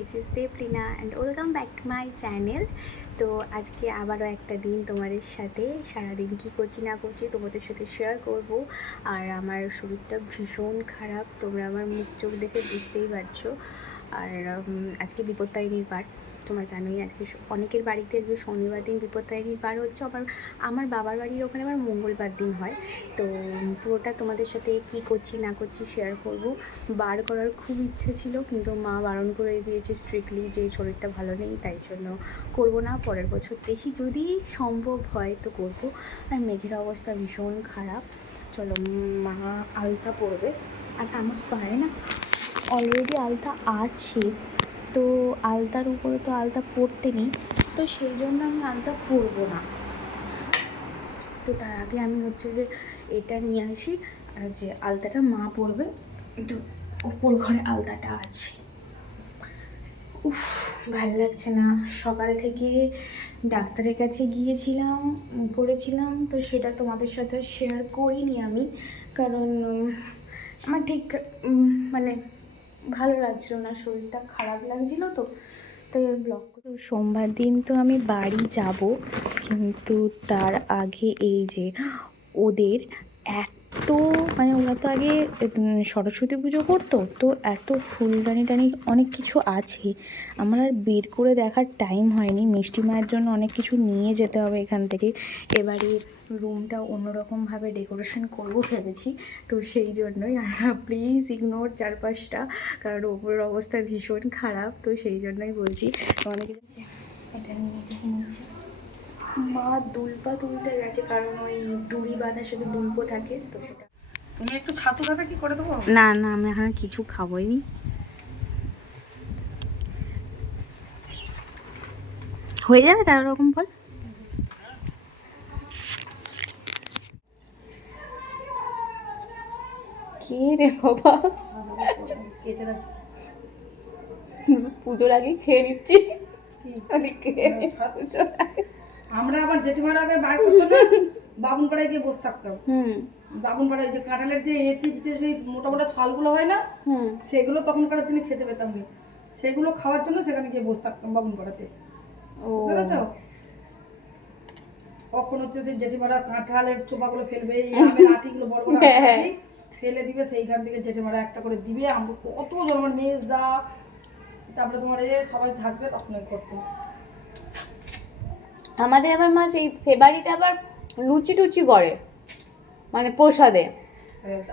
This is Deblina and welcome back to my channel. তো আজকে আবারও একটা দিন তোমাদের সাথে সারাদিন কী করছি না করছি তোমাদের সাথে শেয়ার করব। আর আমার শরীরটা ভীষণ খারাপ, তোমরা আমার মুখ চোখ দেখে বুঝতেই পারছো। আর আজকে বিপত্তারিণীর পাঠ, তোমরা জানোই আজকে অনেকের বাড়িতে আজকে শনিবার দিন বিপত্তারিণীর পাঠ হচ্ছে, আবার আমার বাবার বাড়ির ওখানে আবার মঙ্গলবার দিন হয়। তো পুরোটা তোমাদের সাথে কি করছি না করছি শেয়ার করব। বার করার খুব ইচ্ছে ছিল, কিন্তু মা বারণ করে দিয়েছে স্ট্রিক্টলি যে শরীরটা ভালো নেই, তাই জন্য করব না। পরের বছর দেখি যদি সম্ভব হয় তো করব। আর মেঘের অবস্থা ভীষণ খারাপ। চলো, মা আলতা পরবে, আর আমার পায়ে না অলরেডি আলতা আছে, তো আলতার উপরে তো আলতা পরতে নেই, তো সেই জন্য আমি আলতা পরবো না। তো তার আগে আমি হচ্ছে যে এটা নিয়ে আসি, আর যে আলতাটা মা পরবে, তো ওপর ঘরে আলতাটা আছে। উফ, ভালো লাগছে না। সকাল থেকে ডাক্তারের কাছে গিয়েছিলাম, পড়েছিলাম, তো সেটা তোমাদের সাথে শেয়ার করিনি আমি, কারণ আমার ঠিক মানে ভালো লাগছিল না, শরীরটা খারাপ লাগছিল, তো তাই ব্লগ করে। সোমবার দিন তো আমি বাড়ি যাব, কিন্তু তার আগে এই যে ওদের এত ওরা তো আগে সরস্বতী পুজো করতো, তো এত ফুলদানি টানি অনেক কিছু আছে, আমার আর বের করে দেখার টাইম হয়নি। মিষ্টি মায়ের জন্য অনেক কিছু নিয়ে যেতে হবে এখান থেকে। এবারে রুমটা অন্যরকমভাবে ডেকোরেশন করব ভেবেছি, তো সেই জন্যই। আর প্লিজ ইগনোর চারপাশটা, কারণ ওপরের অবস্থা ভীষণ খারাপ, তো সেই জন্যই বলছি তোমাদেরকে। এটা নিয়েছি মা দুলপা তুলতে গেছে, কারণ ওই ডুরি বাঁধার সাথে দুলপো থাকে, তো সেটা। তুমি একটু ছাতু খাবে কি করে দেবো? না না, আমি এখন কিছু খাবোই নি। হয়ে যাবে তার ওরকম ফল। কে রে বাবা, কেটে রাখি। পুজোর আগে খেয়ে নিচ্ছি। আমরা আবার জেঠিমার আগে বার করতাম না, বাবুনপাড়ায় গিয়ে বসে থাকতাম। বাবুনপাড়ায় যে কাঁঠালের যে যে সেই মোটা মোটা ছলগুলো হয় না, সেগুলো তখনকার দিনে খেতে পেতাম না, সেগুলো খাওয়ার জন্য সেখানে গিয়ে বসে থাকতাম বাবুনপাড়াতে। বুঝতে পেরেছ? কখন হচ্ছে সেই জেঠিমারা কাঁঠালের চোপাগুলো ফেলবে, এই আমের আটিগুলো বড় বড় আটি ফেলে দিবে, সেইখান থেকে জেঠিমারা একটা করে দিবে। আমরা কত জন, আমার মেজদা, তারপরে তোমার এই সবাই থাকবে, তখন করতো। আমাদের আবার মা সে বাড়িতে আবার লুচি টুচি করে, প্রসাদে।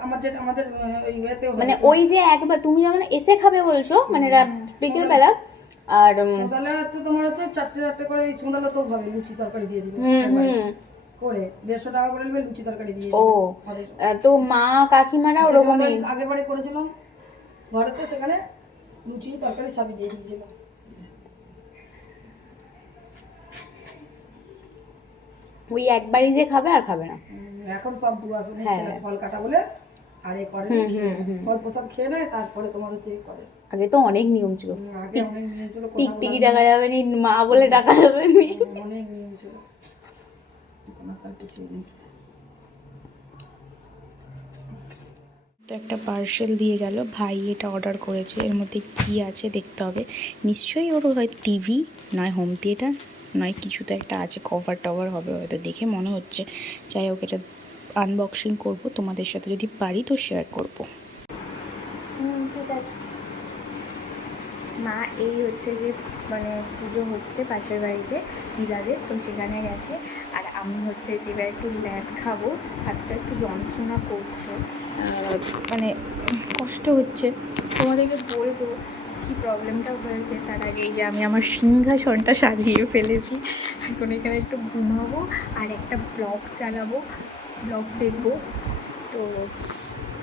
আমাদের ওই ইয়েতে ওই যে একবার তুমি যেমন এসে খাবে বলছো, বিকেল বেলা, আর সন্ধ্যালে হচ্ছে তোমার হচ্ছে চারটে চারটে করে সন্ধ্যালে তো হবে লুচি তরকারি দিয়ে দিবে করে 150 টাকা করে নেবে লুচি তরকারি দিয়ে। ও, তো মা কাকিমারা ওরকমই আগের বারে করেছিলাম ঘরেতে, সেখানে লুচি তরকারি সবই দিয়ে দিয়েছিল। ওই একবারই যে খাবে আর খাবে না। এখন সব দু আসনে ফল কাটা বলে আর এই করে ফল প্রসাদ খেয়ে নেয়, তারপরে তোমার হচ্ছে করে। আগে তো অনেক নিয়ম ছিল, আগে অনেক নিয়ম ছিল, টিকটিকি টাকা যাবে নি, মা বলে টাকা যাবে নি, অনেক নিয়ম ছিল। তো একটা পার্সেল দিয়ে গেল ভাই, এটা অর্ডার করেছে, এর মধ্যে কি আছে দেখতে হবে। নিশ্চয়ই ওর হয় টিভি, নয় হোম থিয়েটার, নয় কিছু তো একটা আছে, কভার টভার হবে হয়তো, দেখে মনে হচ্ছে। যাই হোক, এটা আনবক্সিং করব, তোমাদের সাথে যদি পারি তো শেয়ার করব। ঠিক আছে। মা এই হচ্ছে যে পুজো হচ্ছে পাশের বাড়িতে দিদাদের, তো সেখানে গেছে। আর আমি হচ্ছে যে এবার একটু ল্যাদ খাবো, হাতটা একটু যন্ত্রণা করছে, কষ্ট হচ্ছে। তোমাদেরকে বলবো কি প্রবলেমটা হয়েছে, তার আগে এই যে আমি আমার সিংহাসনটা সাজিয়ে ফেলেছি, এখন এখানে একটু ঘুমাবো আর একটা ব্লগ চালাবো, ব্লগ দেখবো। তো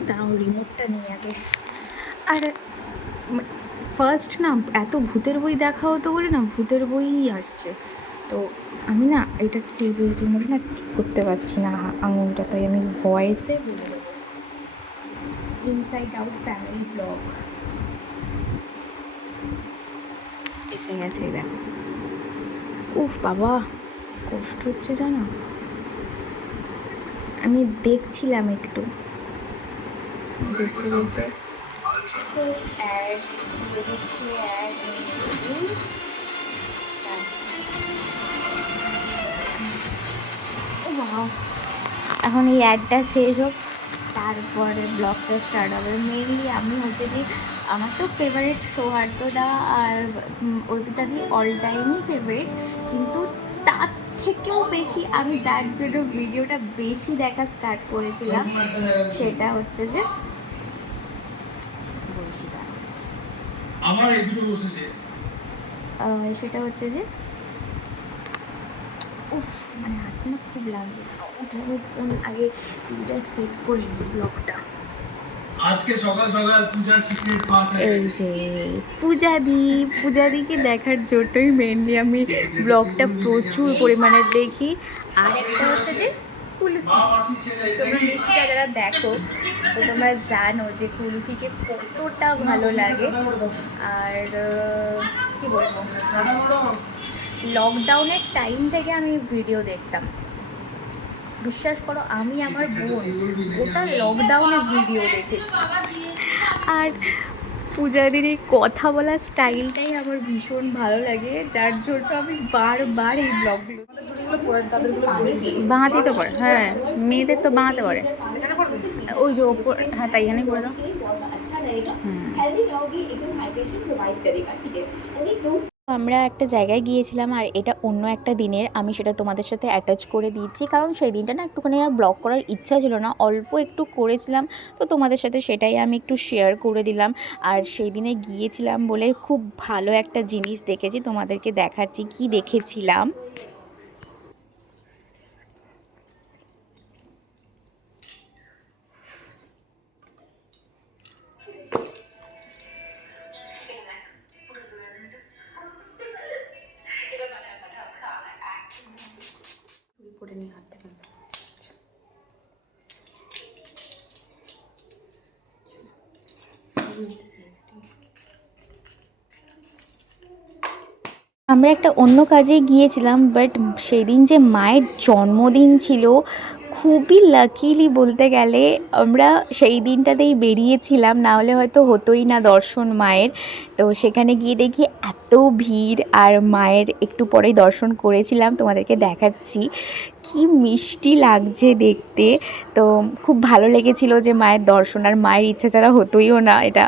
দাঁড়াও, রিমোটটা নিয়ে আগে। আর ফার্স্ট না এত ভূতের বই দেখা হতো বলে না, ভূতের বইই আসছে, তো আমি না এটা টেবিল রিমোট না ঠিক করতে পারছি না আঙুলটা, তাই আমি ভয়েসে বলে দেবো। ইনসাইড আউট ফ্যামিলি ব্লগ এসে গেছে, দেখো। উফ বাবা, কষ্ট হচ্ছে জানো। আমি দেখছিলাম একটু দেখতে দেখতে অ্যাড দিয়ে দিচ্ছি, অ্যাড এখন এই অ্যাডটা শেষ হোক, তারপরে ব্লগটা স্টার্ট হবে। মেনলি আমি হচ্ছে যে আমার তো ফেভারিট সৌহার্দ্যদা আর অর্পিতাদি অল টাইমই ফেভারিট, কিন্তু তার থেকেও বেশি আমি যার জন্য ভিডিওটা বেশি দেখা স্টার্ট করেছিলাম সেটা হচ্ছে যে বলছি আমার এই ভিডিও বসেছে, সেটা হচ্ছে যে উফ মানে হাতে না খুব লাগছে, ওটা আমি ফোন আগে টিভিটা সেট করে নিই ব্লগটা। আজকে সকাল সকাল পূজার সিক্রেট পাস হয়ে গেছে। এই যে পূজাদিকে দেখার জন্যই মেনলি আমি ব্লগটা প্রচুর পরিমাণে দেখি। আর একটা হচ্ছে যে কুলফি, তোমরা নিশ্চয়ই যারা দেখো তো তোমরা জানো যে কুলফিকে কতটা ভালো লাগে। আর কি বলবো, লকডাউনের টাইম থেকে আমি ভিডিও দেখতাম, বিশ্বাস করো আমি আমার বোন ওটা লকডাউনে ভিডিও দেখেছি। আর পূজাদির এই কথা বলার স্টাইলটাই আমার ভীষণ ভালো লাগে, যার জন্য আমি বারবার এই ব্লগগুলো বাঁহাতেই তো পড়ে। হ্যাঁ, মেয়েদের তো বাঁহাতে পড়ে, ওই যে ওপর, হ্যাঁ তাই এখানেই পড়ে দাও। আমরা একটা জায়গায় গিয়েছিলাম আর এটা অন্য একটা দিনের, আমি সেটা তোমাদের সাথে অ্যাটাচ করে দিচ্ছি, কারণ সেই দিনটা না একটুখানি আর ব্লগ করার ইচ্ছা ছিল না, অল্প একটু করেছিলাম, তো তোমাদের সাথে সেটাই আমি একটু শেয়ার করে দিলাম। আর সেই দিনে গিয়েছিলাম বলে খুব ভালো একটা জিনিস দেখেছি, তোমাদেরকে দেখাচ্ছি কি দেখেছিলাম। পড়ে নিয়ে হাতটা কিন্তু আমরা একটা অন্য কাজে গিয়েছিলাম, বাট সেই দিন যে মায়ের জন্মদিন ছিল, খুবই লাকিলি বলতে গেলে আমরা সেই দিনটাতেই বেরিয়েছিলাম, না হলে হয়তো হতোই না দর্শন মায়ের। তো সেখানে গিয়ে দেখি এত ভিড়, আর মায়ের একটু পরেই দর্শন করেছিলাম, তোমাদেরকে দেখাচ্ছি কি মিষ্টি লাগছে দেখতে। তো খুব ভালো লেগেছিল যে মায়ের দর্শন, আর মায়ের ইচ্ছা ছাড়া হতোইও না এটা।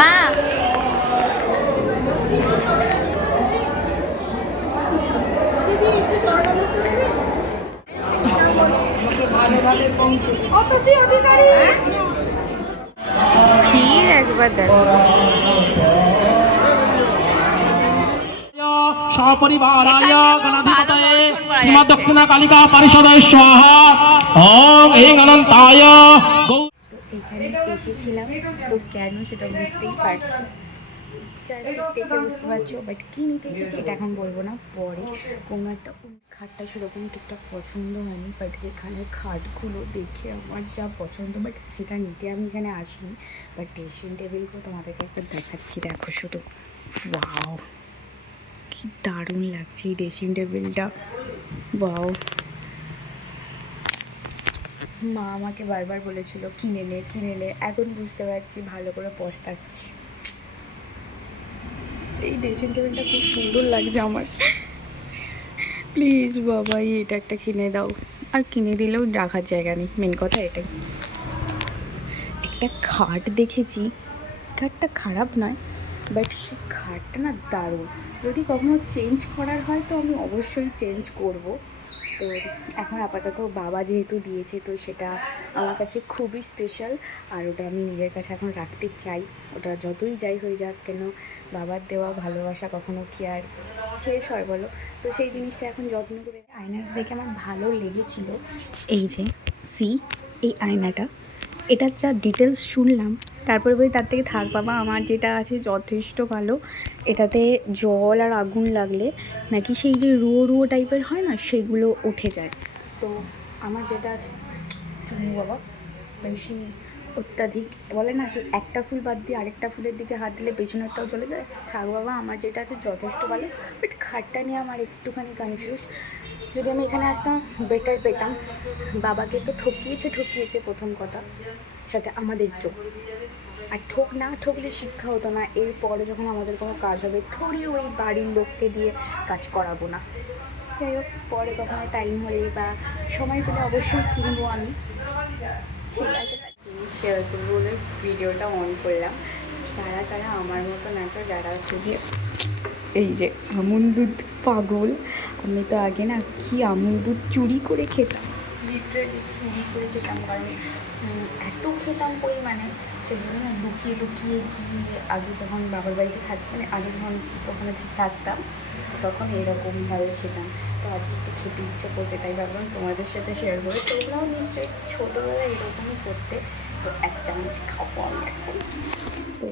মা ভিড় একবার দেখো। সপরিবারায় গণাধিপতয়ে শ্রীমদ্দক্ষিণা কালিকা পরিষদয় স্বাহা ওম এই অনন্তায়। এখানে এসেছিলাম তো কেন সেটা বুঝতেই পারছি, দেখতে বুঝতে পারছো, বাট কী নিতে এসেছি এটা এখন বলবো না, পরে। কোনো একটা খাটটা সেরকম ঠিকঠাক পছন্দ হয়নি, বাট এখানে খাটগুলো দেখে আমার যা পছন্দ, বাট সেটা নিতে আমি এখানে আসিনি। বাট ড্রেসিং টেবিলগুলো তোমাদেরকে একটু দেখাচ্ছি, দেখো শুধু, ওয়াও কি দারুণ লাগছে এই ড্রেসিং টেবিলটা, ওয়াও। মা আমাকে বারবার বলেছিল কিনে নে কিনে নে, এখন বুঝতে পারছি, ভালো করে পস্তাচ্ছি। এই ড্রেসিং টেবিলটা খুব সুন্দর লাগছে আমার, প্লিজ বাবা এটা একটা কিনে দাও। আর কিনে দিলেও রাখার জায়গা নেই, মেন কথা এটাই। একটা খাট দেখেছি, খাটটা খারাপ নয়, বাট সেই খাটটা না দারুণ, যদি কখনো চেঞ্জ করার হয় তো আমি অবশ্যই চেঞ্জ করব। তো এখন আপাতত বাবা যেহেতু দিয়েছে তো সেটা আমার কাছে খুবই স্পেশাল, আর ওটা আমি নিজের কাছে এখন রাখতে চাই। ওটা যতই যাই হয়ে যাক কেন, বাবার দেওয়া ভালোবাসা কখনো কি আর শেষ হয় বলো। তো সেই জিনিসটা এখন যত্ন করে, আয়নাটা দেখে আমার ভালো লেগেছিল, এই যে এই আয়নাটা, এটার যা ডিটেলস শুনলাম তারপরে বলি তার থেকে থাক বাবা, আমার যেটা আছে যথেষ্ট ভালো। এটাতে জল আর আগুন লাগলে নাকি সেই যে রুয়ো টাইপের হয় না, সেগুলো উঠে যায়। তো আমার যেটা আছে, চুমু বাবা বেশি অত্যাধিক বলে না, সেই একটা ফুল বাদ দিয়ে আরেকটা ফুলের দিকে হাত দিলে পেছনেরটাও চলে যায়, থাক বাবা আমার যেটা আছে যথেষ্ট ভালো। বাট খাটটা নিয়ে আমার একটুখানি কনফিউজ, যদি আমি এখানে আসতাম বেটার পেতাম। বাবাকে তো ঠকিয়েছে প্রথম কথা, সাথে আমাদেরকেও। আর না ঠকলে শিক্ষা হতো না। এরপরে যখন আমাদের কোনো কাজ হবে থোড়ি ওই বাড়ির লোককে দিয়ে কাজ করাবো না। যাই হোক, পরে কখনো টাইম হলে বা সময় পেলে অবশ্যই কিনবো আমি। ঠিক আছে, শেয়ার করবো বলে ভিডিওটা অন করলাম। কারা কারা আমার মতন আছে, যারা হচ্ছে যে এই যে আমুল দুধ পাগল। আমি তো আগে না কি আমুল দুধ চুরি করে খেতাম, লিটারেলি চুরি করে খেতাম। কারণ এত খেতাম পরিমাণে, সেই জন্য না লুকিয়ে লুকিয়ে গিয়ে আগে যখন বাবার বাড়িতে থাকতাম, আগে যখন ওখানে থাকতাম তখন এরকমভাবে খেতাম। তো আজকে একটু খেতে ইচ্ছে করছে, তাই ভাবলাম তোমাদের সাথে শেয়ার করে। তোমরাও নিশ্চয়ই ছোটোবেলায় এরকমই করতে। তো এক চামচ খাবো আমি এখন। তো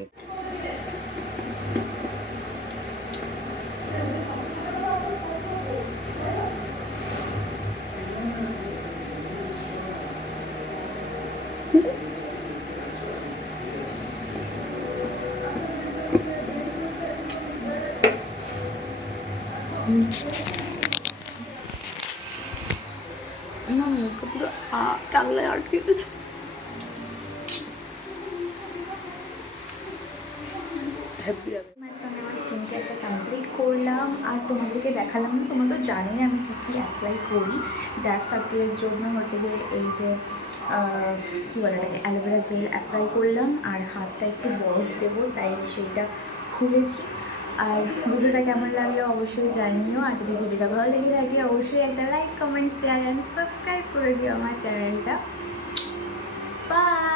মুখে পুরো টাংলায় আটকে গেছে। হ্যাপি লাগে। আমি আমার স্কিন কেয়ারটা কমপ্লিট করলাম আর তোমাদেরকে দেখালাম না। তোমরা তো জানোই আমি কী কী অ্যাপ্লাই করি। ডার্ক সার্কেলের জন্য হচ্ছে যে এই যে কী বলে এটাকে, অ্যালোভেরা জেল অ্যাপ্লাই করলাম আর হাতটা একটু বরফ দেবো, তাই সেইটা খুলেছি। আর ভিডিওটা কেমন লাগলো অবশ্যই জানিও। আর যদি ভিডিওটা ভালো লেগে থাকে অবশ্যই একটা like, comment, share and subscribe করে দিও আমার চ্যানেলটা। বাই।